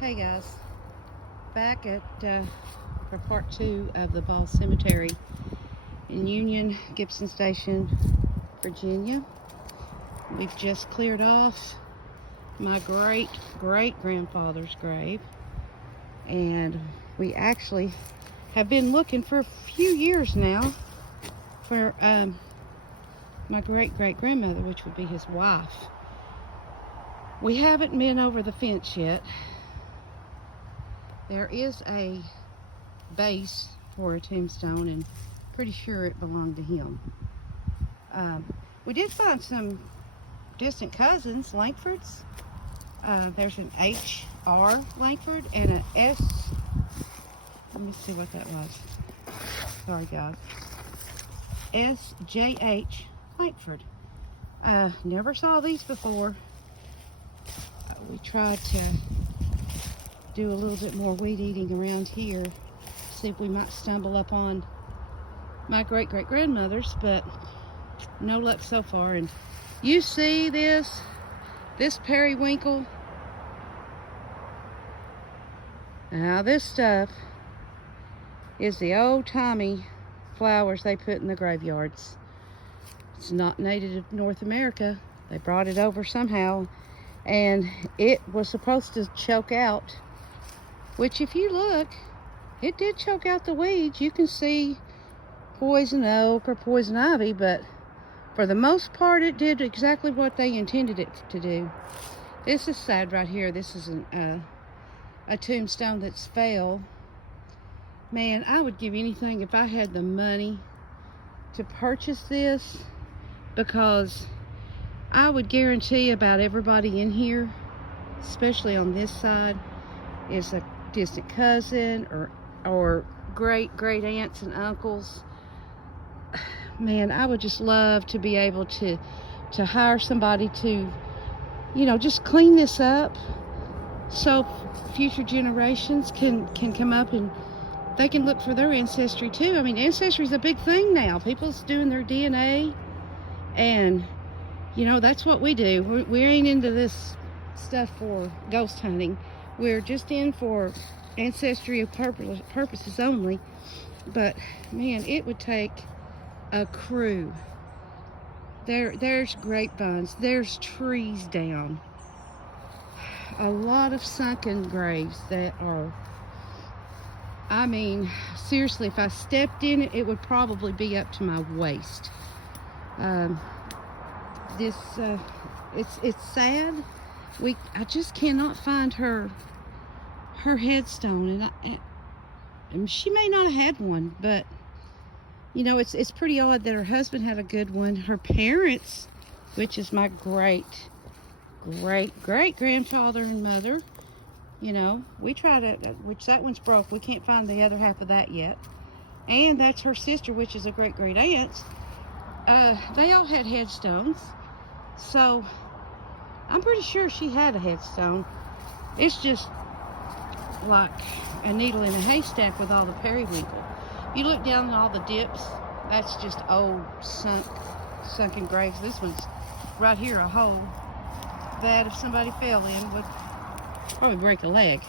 Hey guys, back at for part 2 of the Ball Cemetery in Union, Gibson Station, Virginia. We've just cleared off my great-great-grandfather's grave, and we actually have been looking for a few years now for my great-great-grandmother, which would be his wife. We haven't been over the fence yet. There is a base for a tombstone, and pretty sure it belonged to him. We did find some distant cousins, Langfords. There's an H.R. Langford and an S. Let me see what that was. Sorry, guys. S.J.H. Langford. Never saw these before. We tried to do a little bit more weed eating around here, see if we might stumble up on my great-great-grandmother's, but no luck so far. And you see this periwinkle? Now this stuff is the old-timey flowers they put in the graveyards. It's not native to North America. They brought it over somehow, and it was supposed to choke out, which if you look, it did choke out the weeds. You can see poison oak or poison ivy, but for the most part it did exactly what they intended it to do. This is sad right here. This is a tombstone that's fell. Man, I would give anything if I had the money to purchase this, because I would guarantee about everybody in here, especially on this side, is a distant cousin or great aunts and uncles. Man, I would just love to be able to hire somebody to, just clean this up, so future generations can come up and they can look for their ancestry too. I mean, ancestry is a big thing now. People's doing their DNA, and that's what we do. We ain't into this stuff for ghost hunting. We're just in for ancestry purposes only. But man, it would take a crew. There's grapevines, there's trees down, a lot of sunken graves that are, I mean, seriously, if I stepped in it, it would probably be up to my waist. It's sad. I just cannot find her headstone, and she may not have had one, but it's pretty odd that her husband had a good one. Her parents, which is my great-great-great-grandfather and mother, we tried to, which that one's broke. We can't find the other half of that yet. And that's her sister, which is a great-great-aunt. They all had headstones, so I'm pretty sure she had a headstone. It's just like a needle in a haystack with all the periwinkle. You look down at all the dips, that's just old sunken graves. This one's right here, a hole that if somebody fell in would probably break a leg.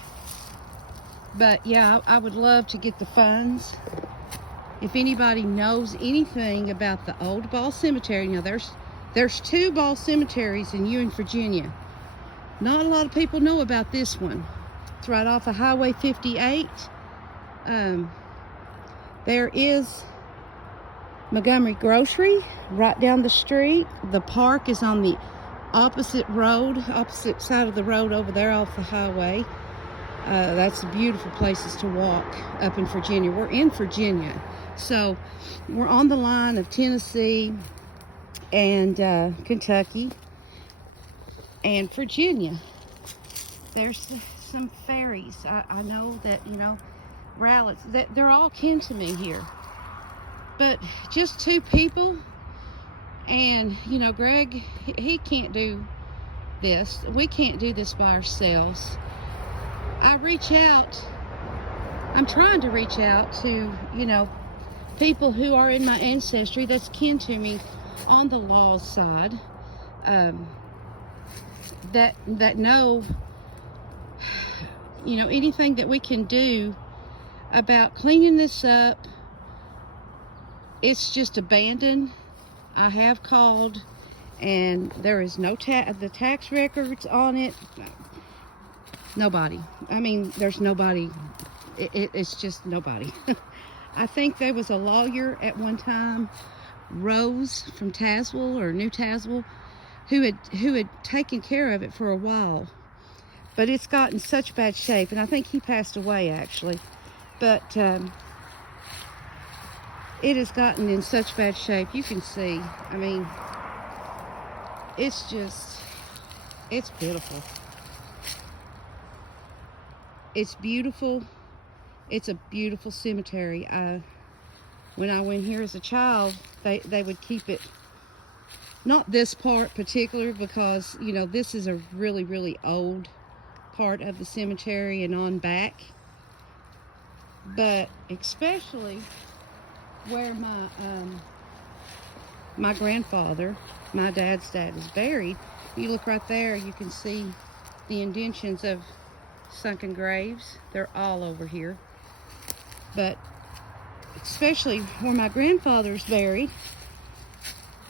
But yeah, I would love to get the funds. If anybody knows anything about the old Ball Cemetery, now there's 2 Ball Cemeteries in Ewing, Virginia. Not a lot of people know about this one. It's right off of Highway 58. There is Montgomery Grocery right down the street. The park is on the opposite side of the road over there off the highway. That's beautiful places to walk up in Virginia. We're in Virginia, so we're on the line of Tennessee and Kentucky and Virginia. There's some ferries. I know that, Rowletts, they're all kin to me here. But just 2 people, and, Greg, he can't do this. We can't do this by ourselves. I'm trying to reach out to, people who are in my ancestry that's kin to me on the Laws side, that know you know, anything that we can do about cleaning this up. It's just abandoned. I have called, and there is no the tax records on it. Nobody. I mean, there's nobody. It's just nobody. I think there was a lawyer at one time, Rose from Tazewell or New Tazewell, who had taken care of it for a while, but it's gotten such bad shape, and I think he passed away actually. But it has gotten in such bad shape. You can see. I mean, it's beautiful. It's beautiful. It's a beautiful cemetery. When I went here as a child, they would keep it, not this part particular, because, you know, this is a really, really old part of the cemetery and on back. But especially where my grandfather, my dad's dad, is buried. You look right there, you can see the indentions of sunken graves. They're all over here. But especially where my grandfather's buried,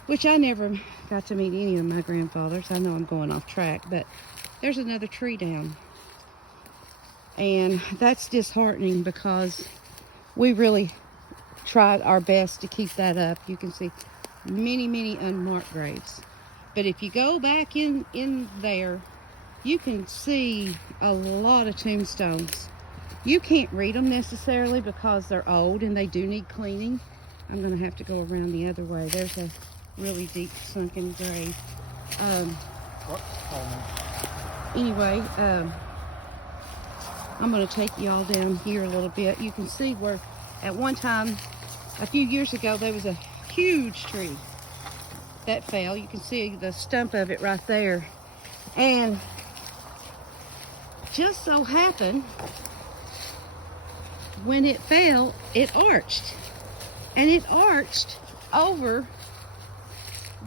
which I never got to meet any of my grandfathers. I know I'm going off track, but there's another tree down. And that's disheartening because we really tried our best to keep that up. You can see many, many unmarked graves. But if you go back in there, you can see a lot of tombstones. You can't read them necessarily because they're old and they do need cleaning. I'm going to have to go around the other way. There's a really deep sunken grave. Anyway, I'm going to take you all down here a little bit. You can see where at one time, a few years ago, there was a huge tree that fell. You can see the stump of it right there. And just so happened, when it fell, it arched. And it arched over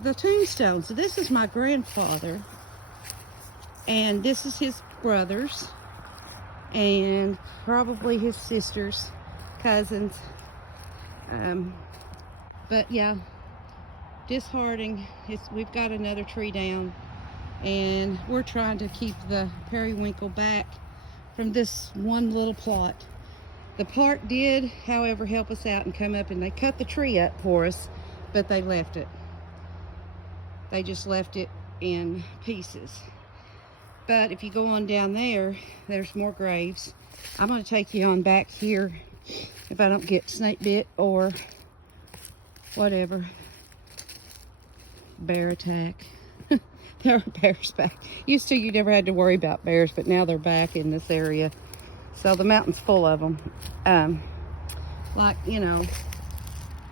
the tombstone. So this is my grandfather. And this is his brothers. And probably his sisters, cousins. But yeah, disheartening. We've got another tree down. And we're trying to keep the periwinkle back from this one little plot. The park did, however, help us out and come up, and they cut the tree up for us, but they left it. They just left it in pieces. But if you go on down there, there's more graves. I'm going to take you on back here if I don't get snake bit or whatever. Bear attack. There are bears back. Used to, you never had to worry about bears, but now they're back in this area. So the mountain's full of them. Like, you know,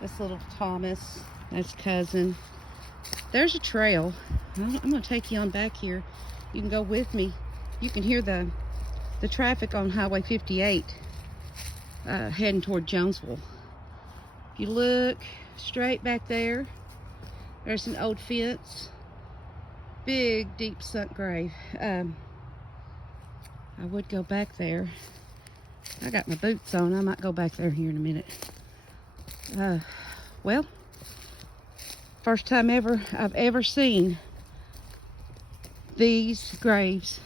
this little Thomas, that's cousin. There's a trail. I'm going to take you on back here. You can go with me. You can hear the traffic on Highway 58 heading toward Jonesville. If you look straight back there, there's an old fence. Big, deep sunk grave. I would go back there. I got my boots on. I might go back there here in a minute. Well, first time I've ever seen these graves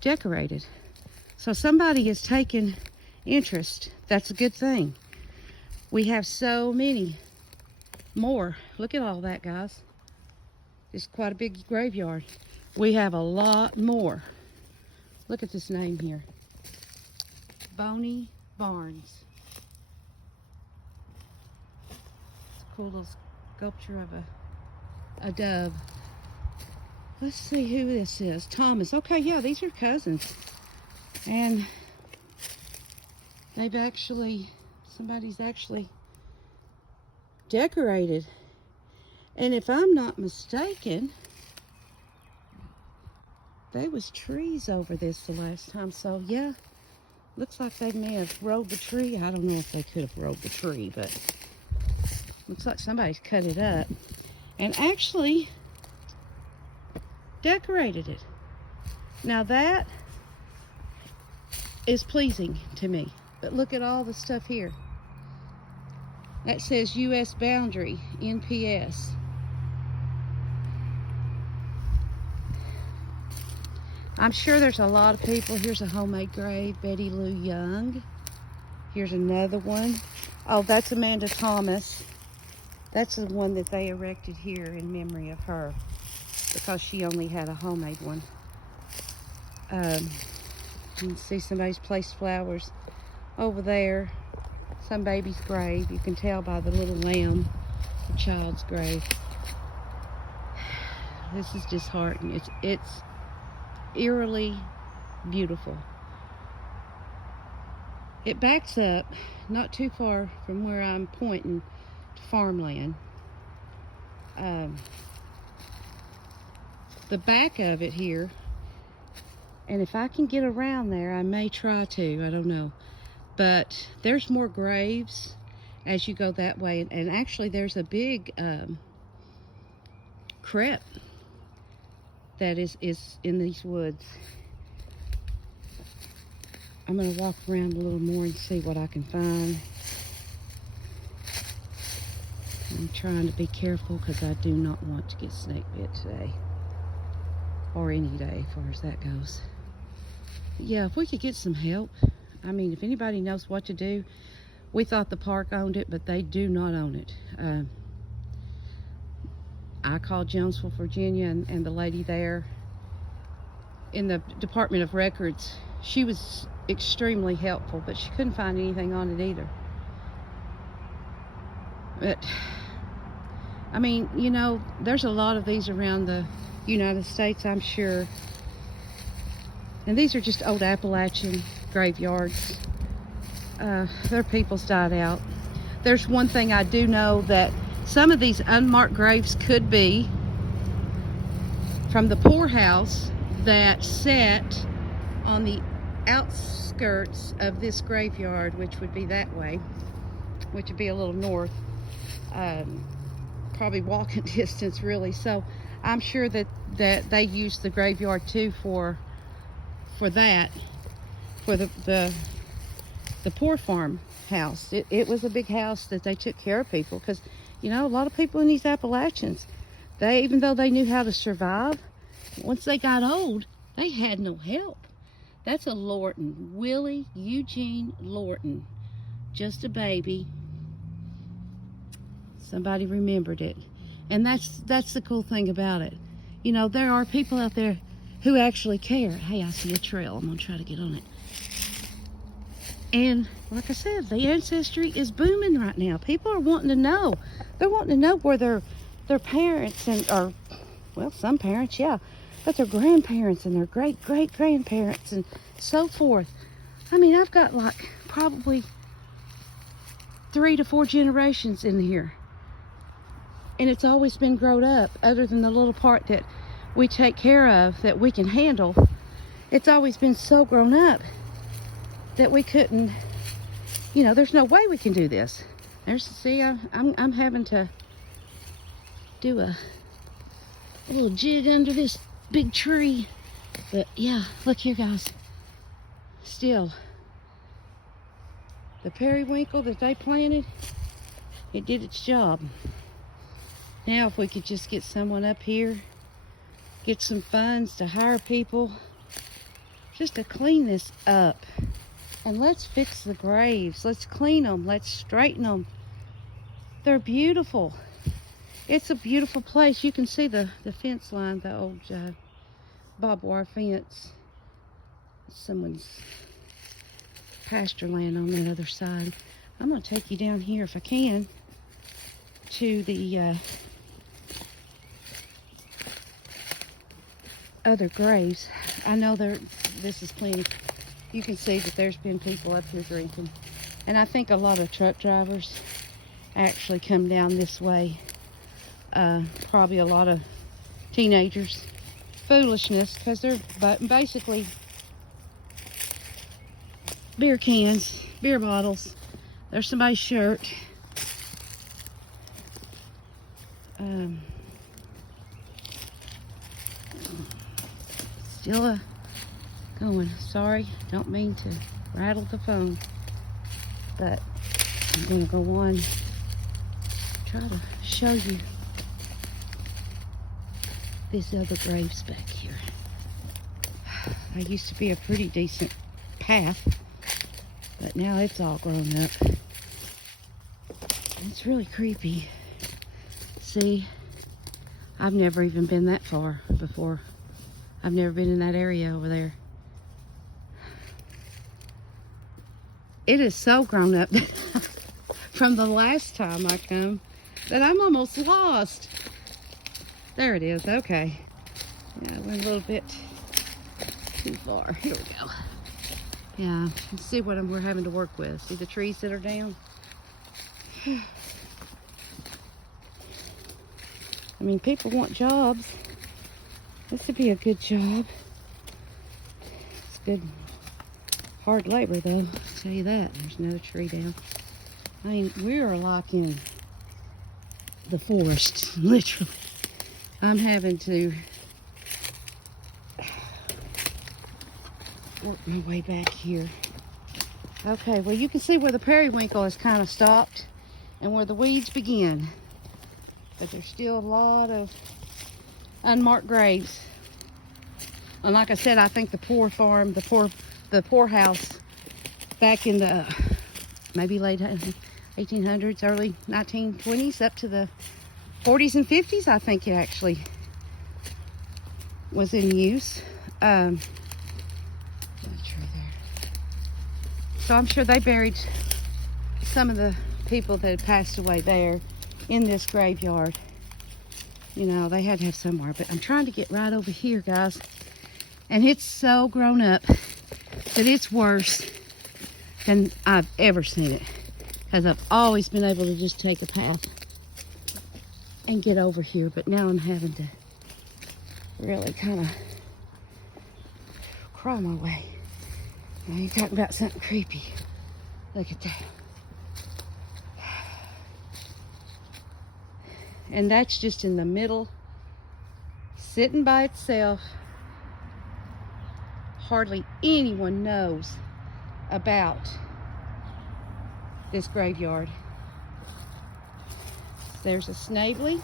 decorated. So somebody has taken interest. That's a good thing. We have so many more. Look at all that, guys. It's quite a big graveyard. We have a lot more. Look at this name here. Boney Barnes. It's a cool little sculpture of a dove. Let's see who this is. Thomas. Okay, yeah, these are cousins. And somebody's actually decorated. And if I'm not mistaken, there was trees over this the last time. So yeah, looks like they may have rolled the tree. I don't know if they could have rolled the tree, but looks like somebody's cut it up and actually decorated it. Now that is pleasing to me. But look at all the stuff here. That says U.S. boundary, NPS. I'm sure there's a lot of people. Here's a homemade grave, Betty Lou Young. Here's another one. Oh, that's Amanda Thomas. That's the one that they erected here in memory of her, because she only had a homemade one. You can see somebody's placed flowers over there. Some baby's grave. You can tell by the little lamb, the child's grave. This is disheartening. It's eerily beautiful. It backs up not too far from where I'm pointing to farmland. The back of it here, and if I can get around there, I may try to, I don't know. But there's more graves as you go that way. And actually there's a big crypt that is in these woods. I'm going to walk around a little more and see what I can find. I'm trying to be careful because I do not want to get snake bit today. Or any day, as far as that goes. Yeah, if we could get some help. I mean, if anybody knows what to do. We thought the park owned it, but they do not own it. I called Jonesville, Virginia, and the lady there in the Department of Records. She was extremely helpful, but she couldn't find anything on it either. But, I mean, you know, there's a lot of these around the United States, I'm sure. And these are just old Appalachian graveyards. Their people's died out. There's one thing I do know, that some of these unmarked graves could be from the poorhouse that sat on the outskirts of this graveyard, which would be that way, which would be a little north, probably walking distance really. So I'm sure that they used the graveyard too for that, for the poor farm house. It was a big house that they took care of people, because you know, a lot of people in these Appalachians, even though they knew how to survive, once they got old, they had no help. That's a Lorton, Willie Eugene Lorton, just a baby. Somebody remembered it. And that's the cool thing about it. You know, there are people out there who actually care. Hey, I see a trail. I'm gonna try to get on it. And like I said, the ancestry is booming right now. People are wanting to know. They're wanting to know where their parents or well, some parents, yeah, but their grandparents and their great-great-grandparents and so forth. I mean, I've got like probably 3 to 4 generations in here. And it's always been grown up, other than the little part that we take care of, that we can handle. It's always been so grown up that we couldn't, you know, there's no way we can do this. See, I'm having to do a little jig under this big tree. But yeah, look here, guys. Still, the periwinkle that they planted, it did its job. Now if we could just get someone up here, get some funds to hire people just to clean this up. And let's fix the graves. Let's clean them. Let's straighten them. They're beautiful. It's a beautiful place. You can see the fence line, the old barbed wire fence. Someone's pasture land on that other side. I'm going to take you down here, if I can, to the other graves. I know this is plenty. You can see that there's been people up here drinking. And I think a lot of truck drivers actually come down this way. Probably a lot of teenagers. Foolishness, because they're basically beer cans, beer bottles. There's somebody's shirt. Still a going. Sorry, don't mean to rattle the phone, but I'm gonna go on, try to show you this other graves back here. There used to be a pretty decent path, but now it's all grown up. It's really creepy. See, I've never even been that far before. I've never been in that area over there. It is so grown up from the last time I come that I'm almost lost. There it is. Okay. Yeah, I went a little bit too far. Here we go. Yeah, let's see what we're having to work with. See the trees that are down? I mean, people want jobs. This would be a good job. It's good, hard labor, though. I'll tell you that. There's another tree down. I mean, we are like in the forest, literally. I'm having to work my way back here. Okay, well, you can see where the periwinkle has kind of stopped and where the weeds begin. But there's still a lot of unmarked graves. And like I said, I think the poor farm, the poor house back in the maybe late 1800s, early 1920s, up to the 40s and 50s, I think it actually was in use. So I'm sure they buried some of the people that had passed away there in this graveyard. You know, they had to have somewhere. But I'm trying to get right over here, guys. And it's so grown up that it's worse than I've ever seen it. Because I've always been able to just take a path and get over here. But now I'm having to really kind of crawl my way. Now you're talking about something creepy. Look at that. And that's just in the middle, sitting by itself. Hardly anyone knows about this graveyard. There's a snavely.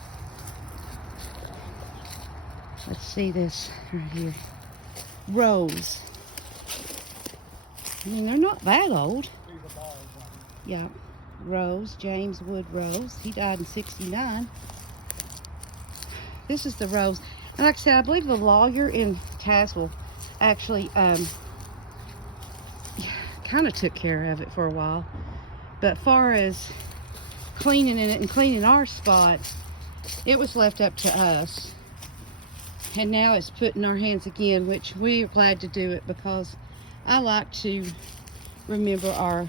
Let's see this right here. Rose. I mean, they're not that old. Yeah. Rose, James Wood Rose. He died in 69. This is the Rose. And like I said, I believe the lawyer in Tazewell actually kind of took care of it for a while. But far as cleaning it and cleaning our spot, it was left up to us. And now it's put in our hands again, which we are glad to do it because I like to remember our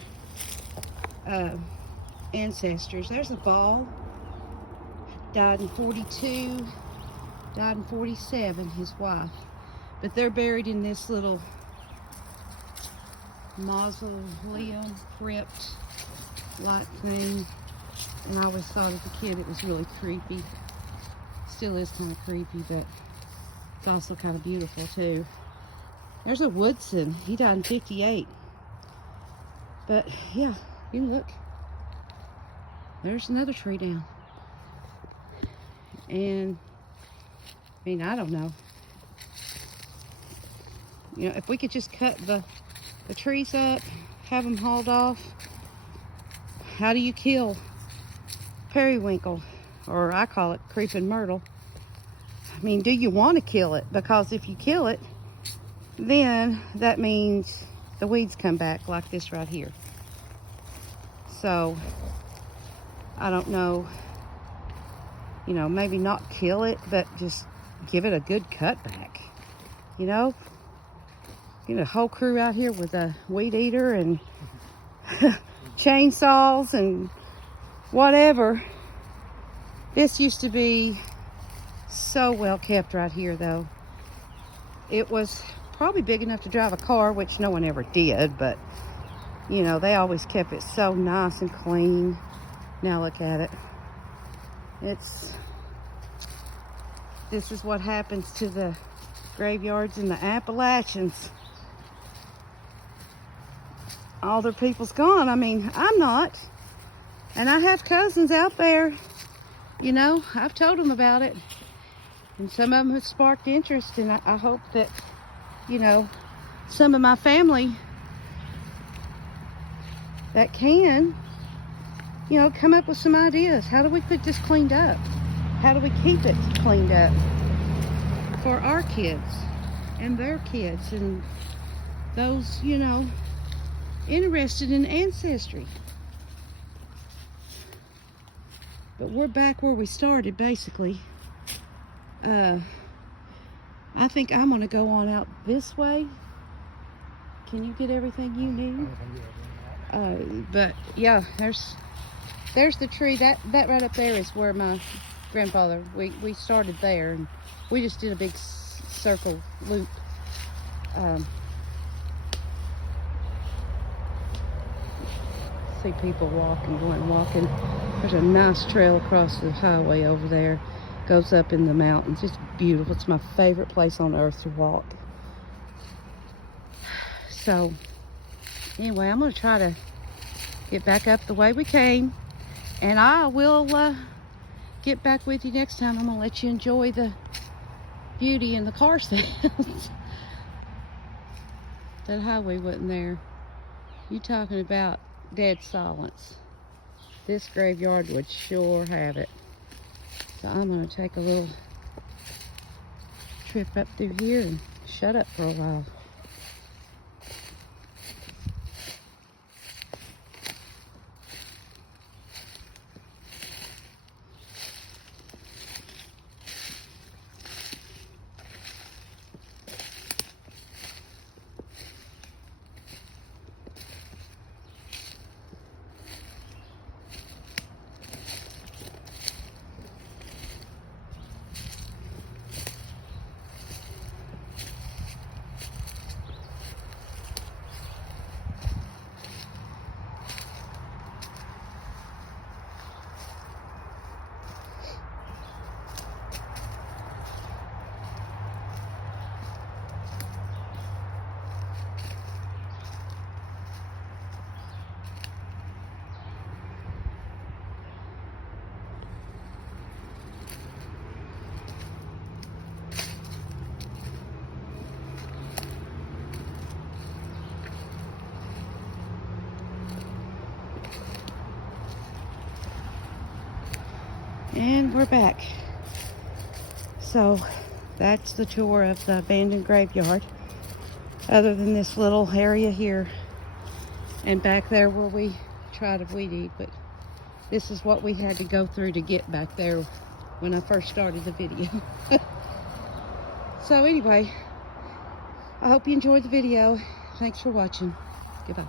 ancestors. There's a Ball, died in 42, died in 47, his wife. But they're buried in this little mausoleum, crypt like thing. And I always thought as a kid it was really creepy. Still is kind of creepy, but it's also kind of beautiful too. There's a Woodson. He died in 58. But yeah, you look. There's another tree down. And I mean, I don't know. You know, if we could just cut the trees up, have them hauled off. How do you kill periwinkle? Or I call it creeping myrtle. I mean, do you want to kill it? Because if you kill it, then that means the weeds come back like this right here. So, I don't know, you know, maybe not kill it, but just give it a good cutback. You know, get a whole crew out here with a weed eater and chainsaws and whatever. This used to be so well kept right here, though. It was probably big enough to drive a car, which no one ever did, but you know, they always kept it so nice and clean. Now look at it. This is what happens to the graveyards in the Appalachians. all their people's gone. I mean, I'm not. And I have cousins out there, you know, I've told them about it. And some of them have sparked interest, and I hope that, you know, some of my family that can, you know, come up with some ideas. How do we put this cleaned up? How do we keep it cleaned up for our kids and their kids and those, you know, interested in ancestry? But we're back where we started, basically. I think I'm gonna go on out this way. Can you get everything you need? But yeah, there's the tree. That right up there is where my grandfather, we started there, and we just did a big circle loop. See people walking. There's a nice trail across the highway over there. Goes up in the mountains. It's beautiful. It's my favorite place on earth to walk. So anyway, I'm going to try to get back up the way we came, and I will get back with you next time. I'm going to let you enjoy the beauty and the car sounds. That highway wasn't there. You talking about dead silence. This graveyard would sure have it. So I'm going to take a little trip up through here and shut up for a while. And we're back. So that's the tour of the abandoned graveyard, other than this little area here and back there where we try to weed eat. But this is what we had to go through to get back there when I first started the video. So anyway, I hope you enjoyed the video. Thanks for watching. Goodbye.